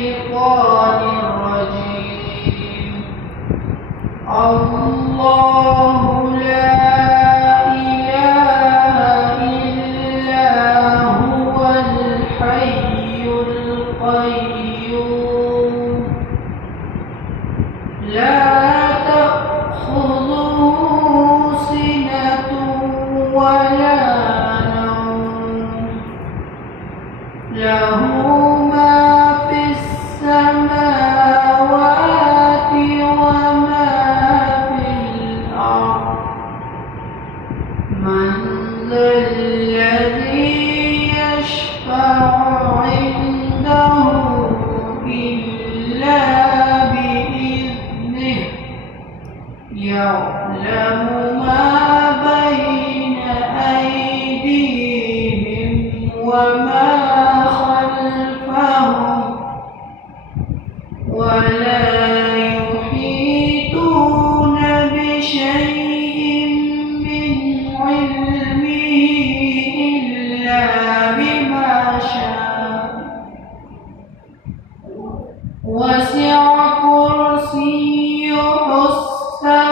الشيطان الرجيم. الله لا إله إلا هو الحي القيوم لا تأخذه سنة ولا نوم له ما في السماوات وما في الأرض من ذا الذي يشفع عنده إلا بإذنه يعلم ما بين أيديهم وما خلفهم ولا يحيطون بشيء من علمه إلا بما شاء وسع كرسيه السماوات